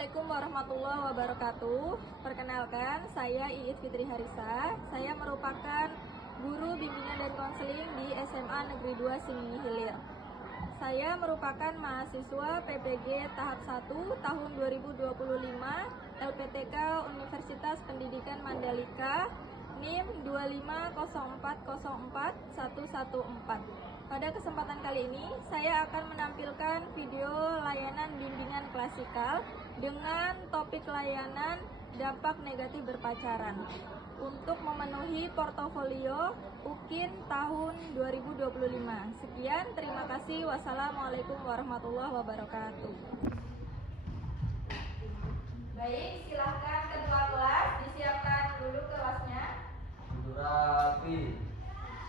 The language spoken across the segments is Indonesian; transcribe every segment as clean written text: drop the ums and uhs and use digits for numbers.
Assalamualaikum warahmatullahi wabarakatuh. Perkenalkan, saya Iit Fitri Harisa. Saya merupakan guru bimbingan dan konseling di SMA Negeri 2 Singgi Hilir. Saya merupakan mahasiswa PPG tahap 1 tahun 2025 LPTK Universitas Pendidikan Mandalika NIM 250404114. Pada kesempatan kali ini, saya akan menampilkan video layanan bimbingan klasikal dengan topik layanan dampak negatif berpacaran untuk memenuhi portofolio UKIN tahun 2025. Sekian, terima kasih. Wassalamualaikum warahmatullahi wabarakatuh. Baik, silahkan ketua kelas disiapkan dulu kelasnya. Ibu Rafi,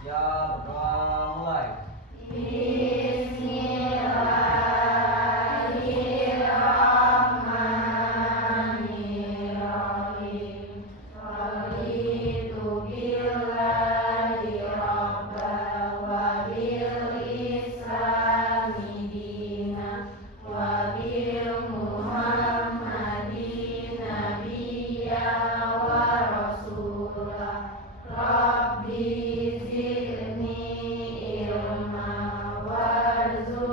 siap, berdoa mulai. Bismillahirrahmanirrahim. Raditu billahi rabban wa bil islami dinan wa bil muhammadin nabiyyan wa rasulah. Rabbi zidni ilma warzuqni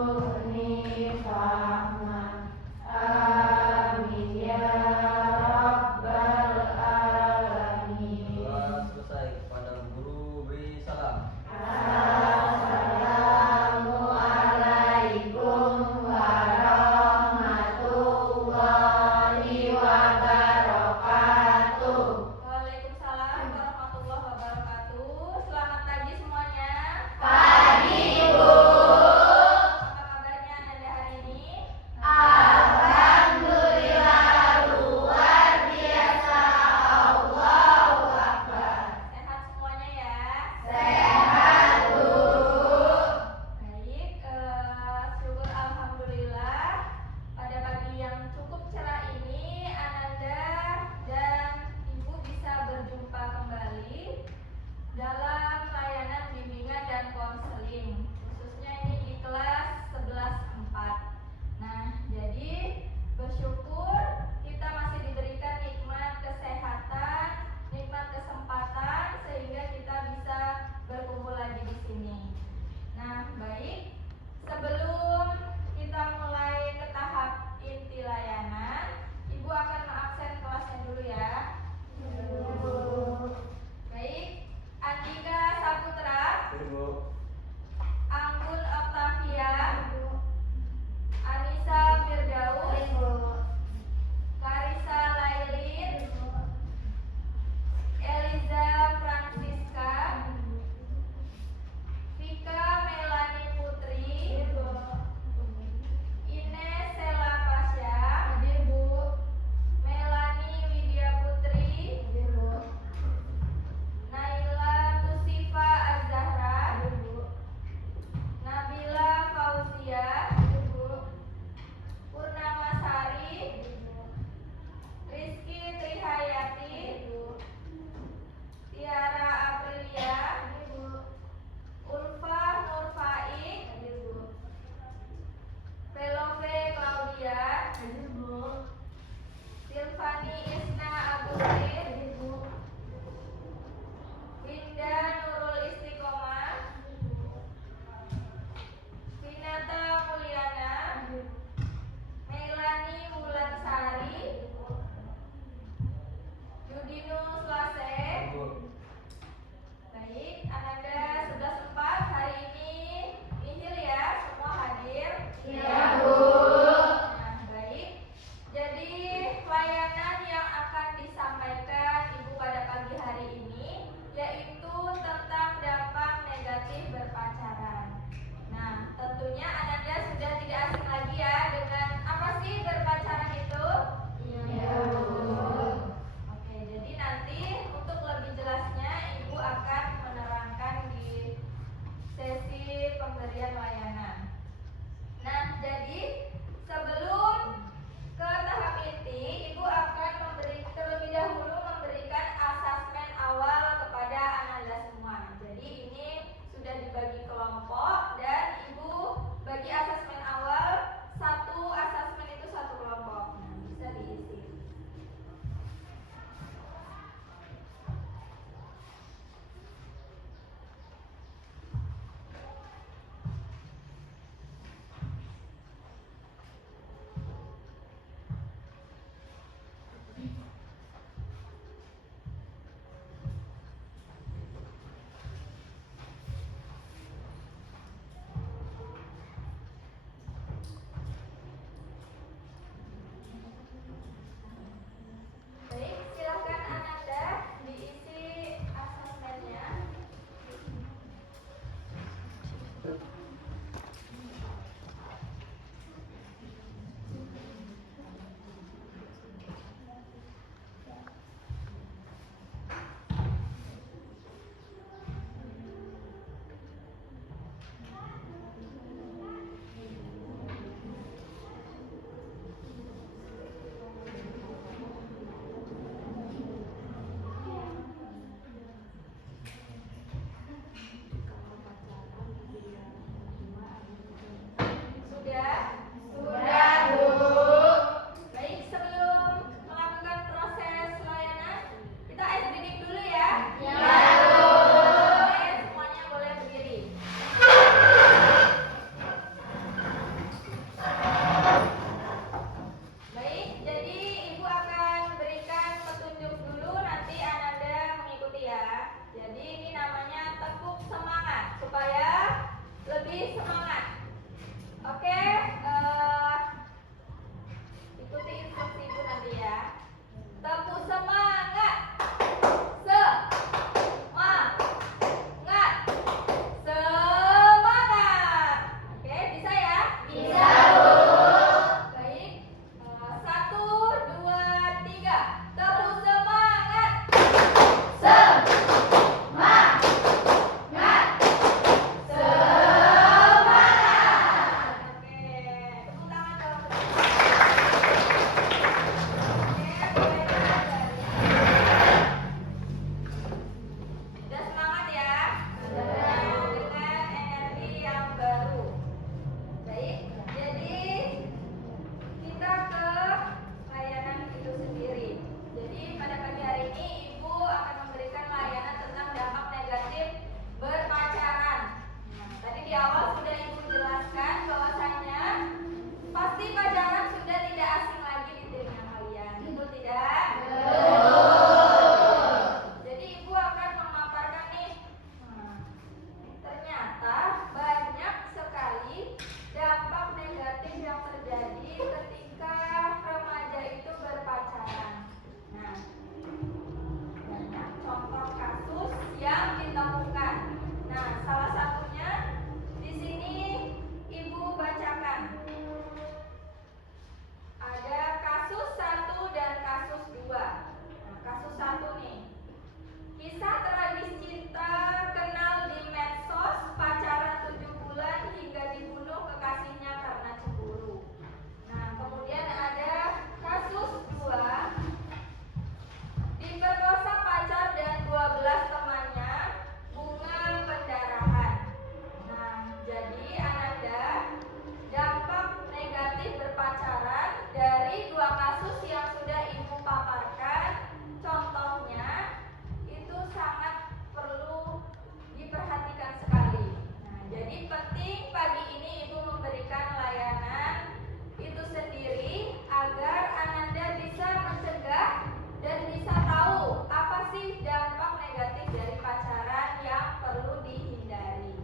kasus yang sudah Ibu paparkan, contohnya itu sangat perlu diperhatikan sekali. Nah, jadi penting pagi ini Ibu memberikan layanan itu sendiri agar Ananda bisa mencegah dan bisa tahu apa sih dampak negatif dari pacaran yang perlu dihindari.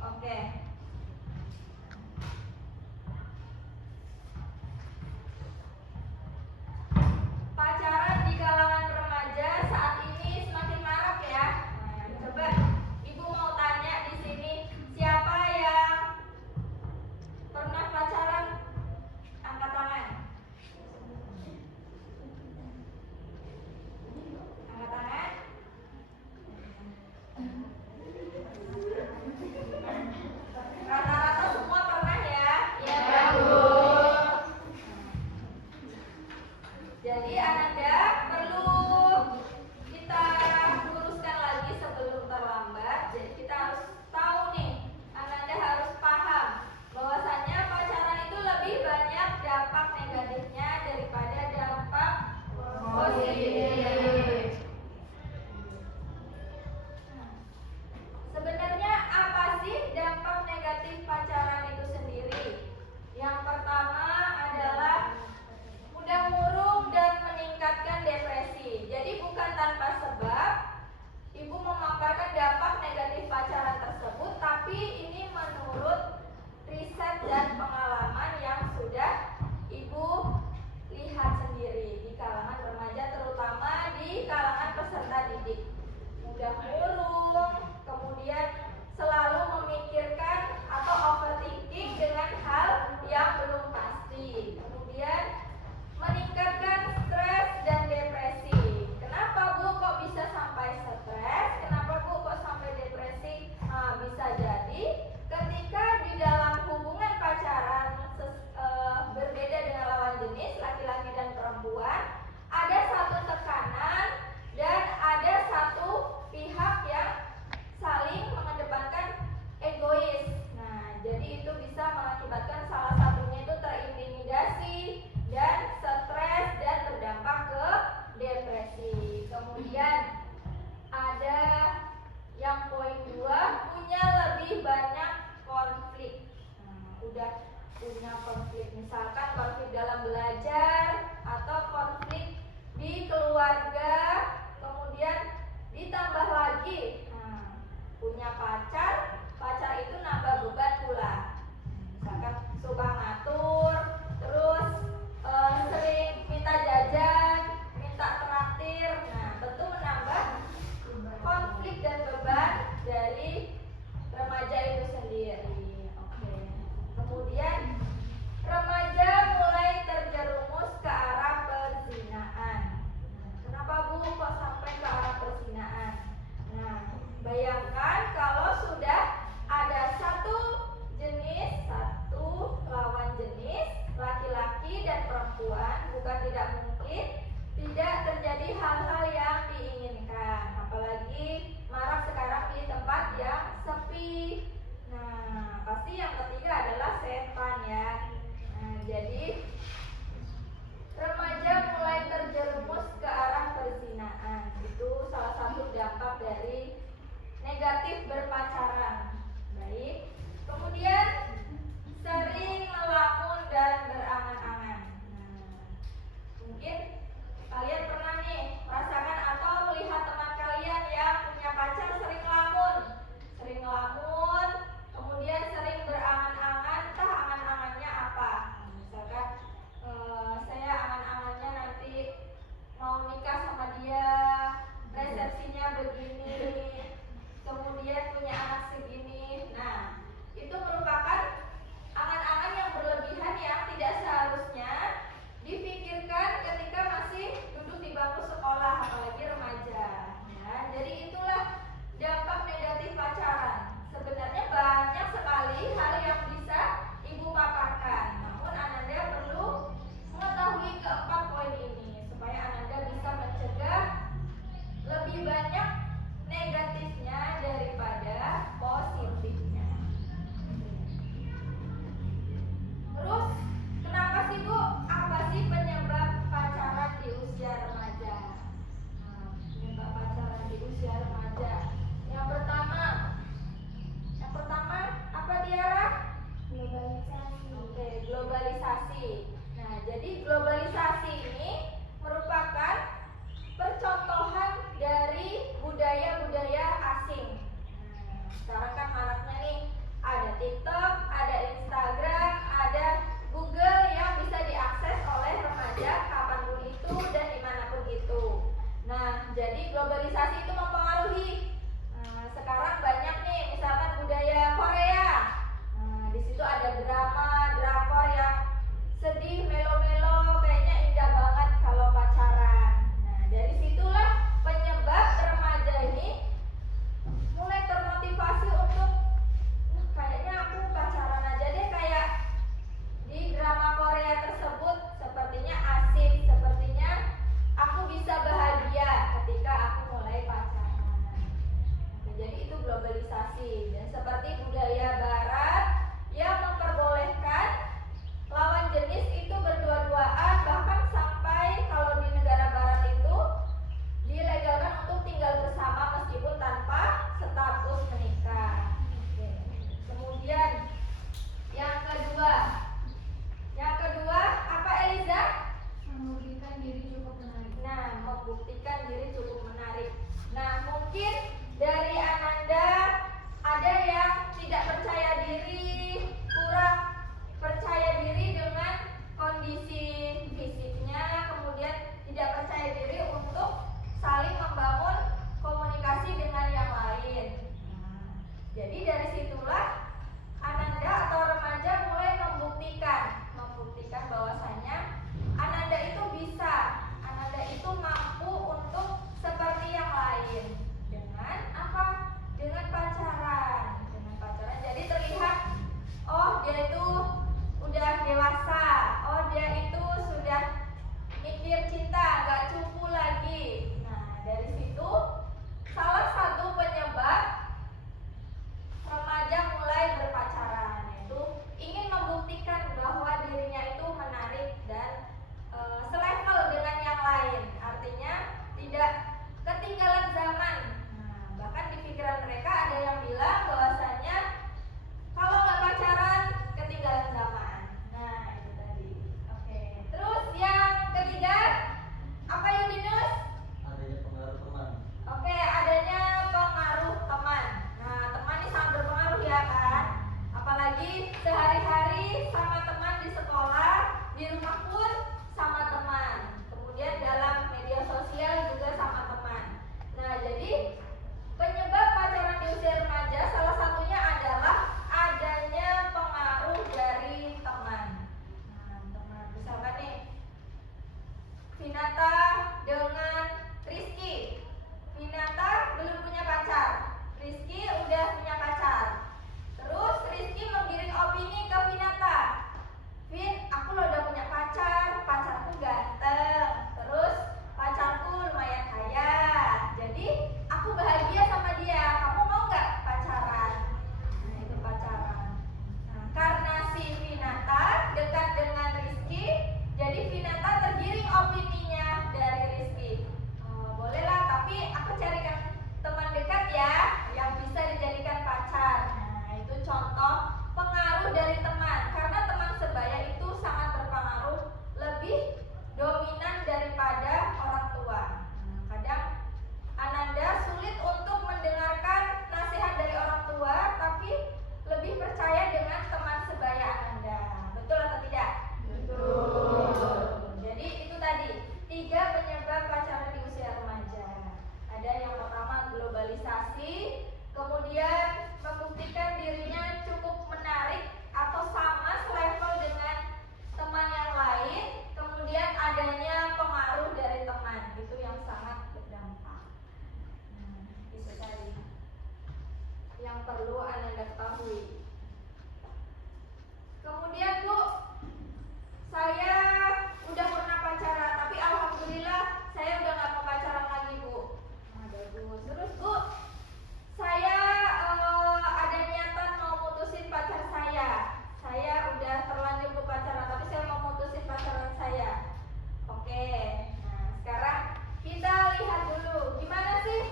Oke. Pacaran di kalangan remaja saat ini semakin marak ya. Nah, coba Ibu mau tanya di sini, siapa yang pernah pacaran? Angkat tangan. Angkat tangan. Rata-rata semua pernah ya? Ya, Bu. Jadi Ananda perlu kita luruskan lagi sebelum terlambat. Jadi kita harus tahu nih, Ananda harus paham bahwasannya pacaran itu lebih banyak dampak negatifnya daripada dampak positif. Sebenarnya apa sih dampak negatif pacaran itu sendiri? Yang pertama adalah mudah murung dan meningkatkan Vinata dengan Rizky. Vinata belum punya pacar, Rizky udah punya pacar. Terus Rizky menggiring opini ke Vinata. Vin, aku lo udah punya pacar, pacarku ganteng, terus pacarku lumayan kaya. Jadi aku bahagia sama dia. Kamu mau nggak pacaran? Nah, itu pacaran. Nah, karena si Vinata dekat dengan Rizky, jadi Vinata tergiring opininya dari Rizky. Bolehlah, tapi aku carikan teman dekat ya, yang bisa dijadikan pacar. Nah, itu contoh pengaruh dari teman. Karena teman sebaya itu sangat berpengaruh, lebih dominan daripada orang tua. Nah, kadang Ananda sulit untuk mendengarkan nasihat dari orang tua, tapi lebih percaya dengan teman sebaya Ananda. Betul atau tidak? Betul. Jadi itu tadi 3 penyebab pacaran di usia remaja. Ada yang pertama globalisasi, kemudian membuktikan dirinya cukup menarik atau sama selevel dengan teman yang lain, kemudian adanya pengaruh dari teman, itu yang sangat berdampak. Itu tadi yang perlu Anda ketahui. Kemudian Bu, saya udah pernah pacaran, tapi alhamdulillah saya udah gak mau pacaran lagi Bu. Bagus. Terus Bu, saya ada niatan mau mutusin pacar saya. Saya udah terlanjur pacaran, tapi saya mau mutusin pacaran saya. Oke. Nah, sekarang kita lihat dulu gimana sih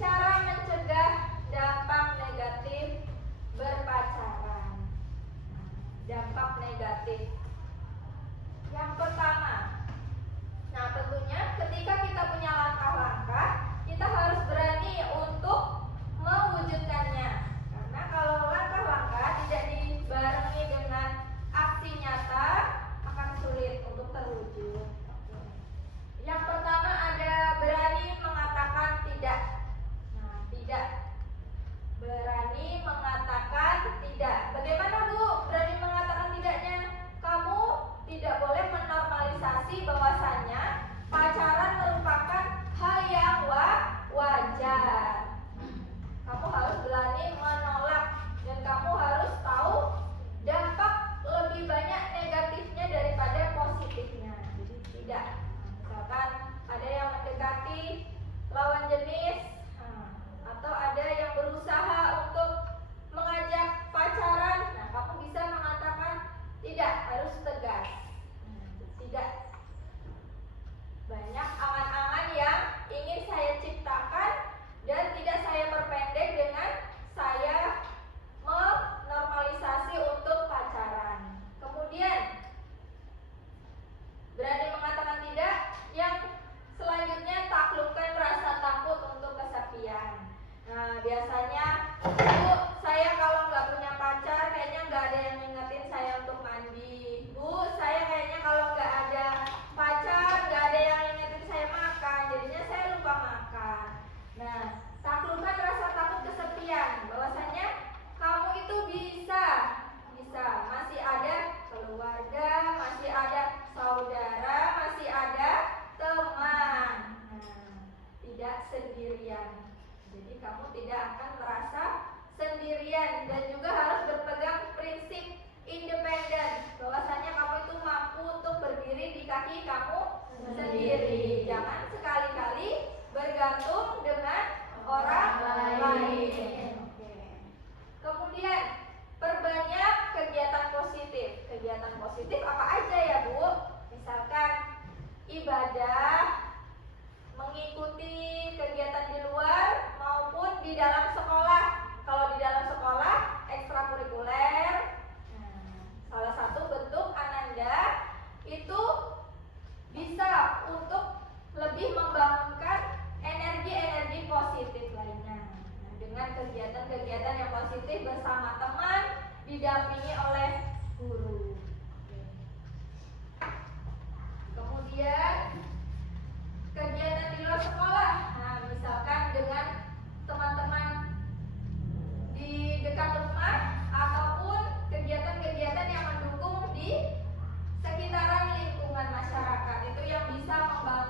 cara mencegah dampak negatif berpacaran. Dampak negatif. Yang pertama, nah tentunya ketika kita punya langkah-langkah, kita harus berani untuk mewujudkannya. Karena kalau langkah-langkah tidak dibarengi dengan aksi nyata, akan sulit untuk terwujud. Yang pertama ada berani mengatakan tidak. Nah, tidak. Berani mengatakan tidak. Bagaimana Bu berani mengatakan tidaknya? Kamu tidak boleh menormalisasi bahwasannya pacaran merupakan hal yang wajar. Kamu harus berani menolak, dan kamu harus tahu dampak lebih banyak negatifnya daripada positifnya. Jadi tidak. Misalkan ada yang mendekati lawan jenis, atau ada yang berusaha untuk mengajak pacaran, nah kamu bisa mengatakan tidak, harus tegas. Tidak. Banyak angan-angan yang ingin saya ciptakan dan tidak saya perpendek dengan saya menormalisasi untuk pacaran. Kemudian berani mengatakan tidak. Yang selanjutnya, taklukkan rasa takut untuk kesepian. Nah, biasanya Bu, saya kalau nggak punya pacar kayaknya nggak ada yang ngingetin saya untuk mandi. Bu, saya kayaknya kalau nggak ada pacar nggak ada yang ngingetin saya makan, jadinya saya lupa makan. Nah, taklukkan rasa takut kesepian, bahwasanya kamu itu bisa, masih ada keluarga, masih ada saudara, masih ada teman. Nah, tidak sendirian. Jadi kamu tidak akan merasa sendirian, dan juga harus berpegang prinsip independen, bahwasanya kamu itu mampu untuk berdiri di kaki kamu sendiri. Jangan sekali-kali bergantung dengan orang lain. Kemudian perbanyak kegiatan positif. Kegiatan positif apa aja ya Bu? Misalkan ibadah, mengikuti kegiatan di luar maupun di dalam sekolah. Kalau di dalam sekolah, ekstrakurikuler. Salah satu bentuk Ananda itu bisa untuk lebih membangunkan energi-energi positif lainnya. Dengan kegiatan-kegiatan yang positif bersama teman, didampingi oleh guru. Kemudian kegiatan di luar sekolah. Nah, misalkan dengan teman-teman di dekat rumah, ataupun kegiatan-kegiatan yang mendukung di sekitaran lingkungan masyarakat, itu yang bisa membangun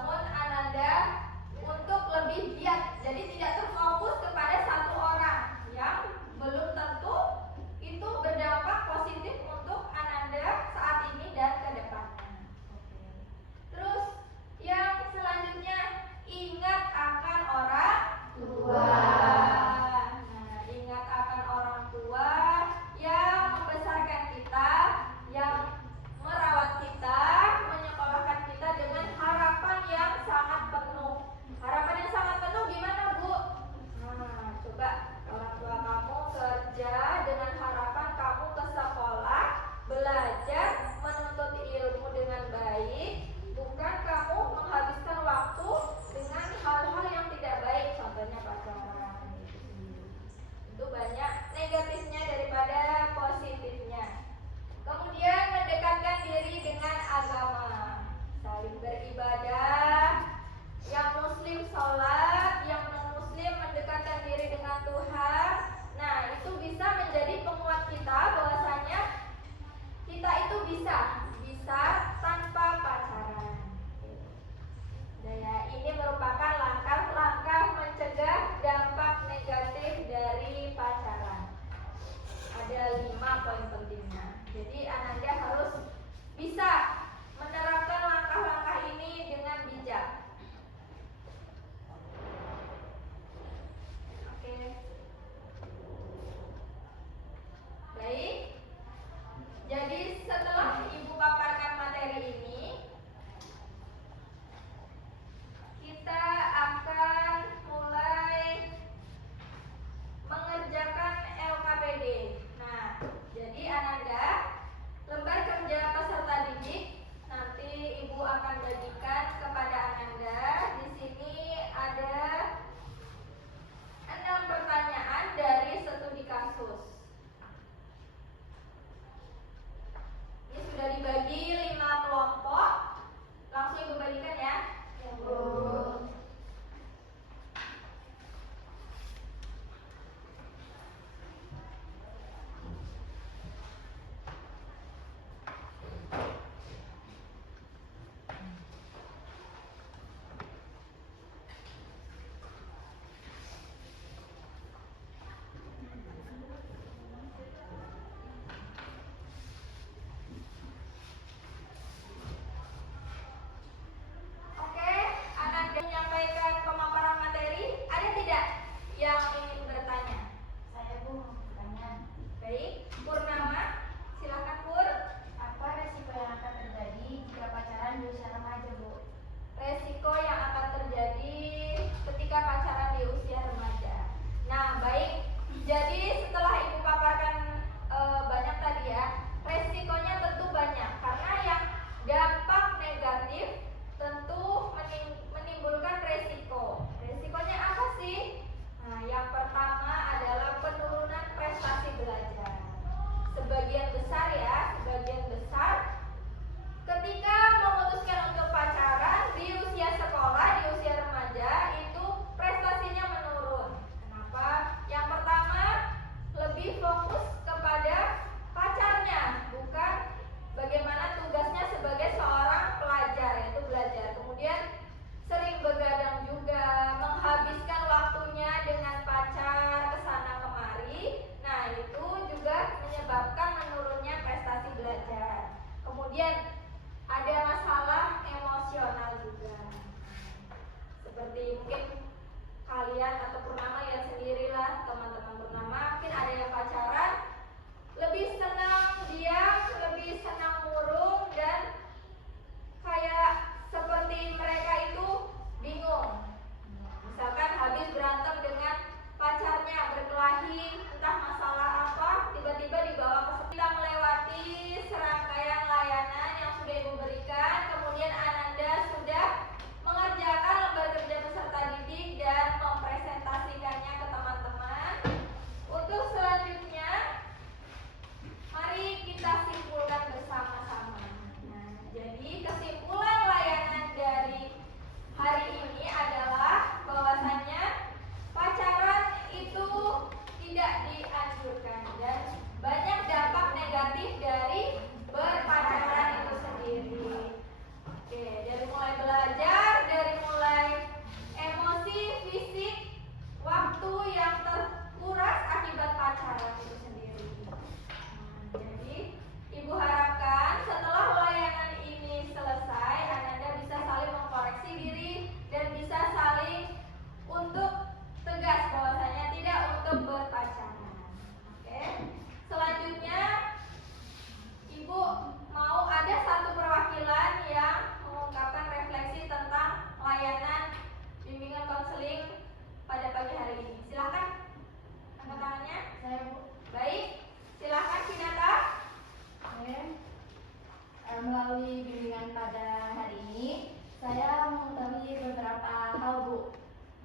saya mengetahui beberapa hal, Bu,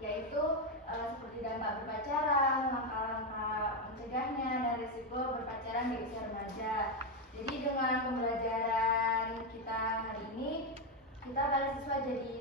yaitu seperti dampak berpacaran, langkah-langkah mencegahnya, dan risiko berpacaran di usia remaja. Jadi dengan pembelajaran kita hari ini, kita para siswa jadi